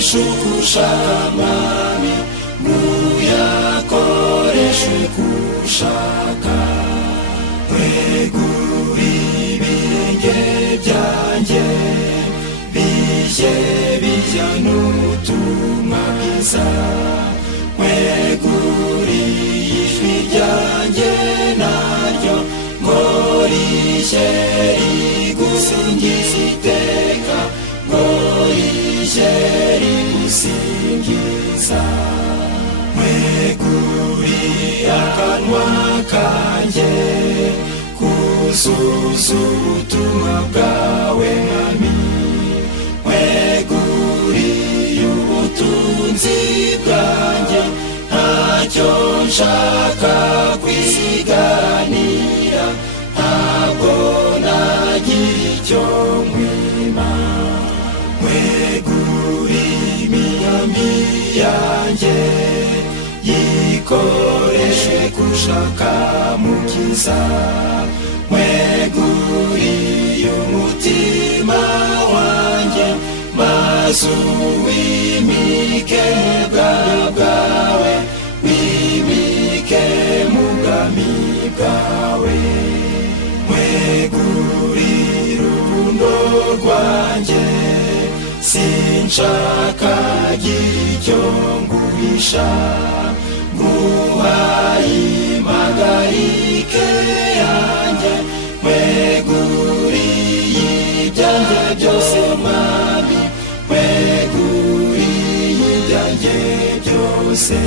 uyakoresha uko ushaka mwami, uyakoresha uko ushaka. Wegura ibirenge byanjye bijye bijyana ubutumwa bwiza, wegura ijwi ryanjye naryo ngo rishye rigusingiza iteka, ngo rishye rigusingiza. Weguriye akanwa kanjye kuzuza ubutumwa bwawe mwami, weguriye ubutunzi bwanjye ntacyo nshaka kwisiganira, ntabwo nagira icyo nkwima. Weguriye imyambi yanjye yikoreshe kushaka mukiza, weguriye umutima wanjye maze uwimike bwawe, wimike mu bwami bwawe. Weguriye urukundo rwanjye sinshaka icyo nguhisha, nguhaye impagarike yanjye, weguriye ibyanjye byose mwami, weguriye ibyanjye byose.